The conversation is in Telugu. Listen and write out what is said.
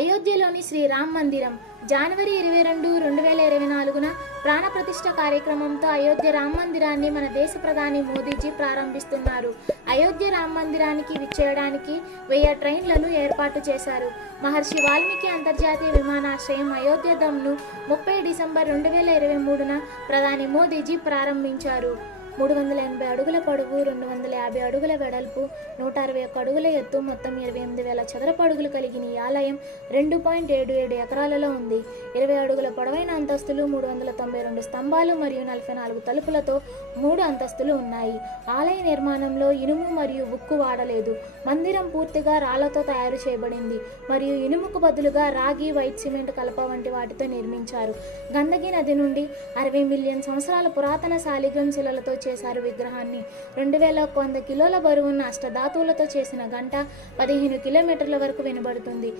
అయోధ్యలోని శ్రీరామ్ మందిరం జనవరి 22, 2024న ప్రాణప్రతిష్ఠ కార్యక్రమంతో అయోధ్య రామ మందిరాన్ని మన దేశ ప్రధాని మోదీజీ ప్రారంభిస్తున్నారు. అయోధ్య రామ మందిరానికి విచ్చేయడానికి 1000 ట్రైన్లను ఏర్పాటు చేశారు. మహర్షి వాల్మీకి అంతర్జాతీయ విమానాశ్రయం అయోధ్య దమ్ను 30 డిసెంబర్ 2023న ప్రధాని మోదీజీ ప్రారంభించారు. 380 అడుగుల పొడవు, 250 అడుగుల వెడల్పు, 161 అడుగుల ఎత్తు, మొత్తం 28,000 చదరపు అడుగులు కలిగిన ఈ ఆలయం 2.77 ఎకరాలలో ఉంది. 20 అడుగుల పొడవైన అంతస్తులు, 392 స్తంభాలు మరియు 44 తలుపులతో 3 అంతస్తులు ఉన్నాయి. ఆలయ నిర్మాణంలో ఇనుము మరియు ఉక్కు వాడలేదు. మందిరం పూర్తిగా రాళ్లతో తయారు చేయబడింది మరియు ఇనుముకు బదులుగా రాగి, వైట్ సిమెంట్ కలప వంటి వాటితో నిర్మించారు. గందకి నది నుండి 60 మిలియన్ సంవత్సరాల పురాతన శాలిగ్రామ్ శిలలతో చేశారు విగ్రహాన్ని. 2100 కిలోల బరువున్న అష్టధాతువులతో చేసిన గంట 15 కిలోమీటర్ల వరకు వినబడుతుంది.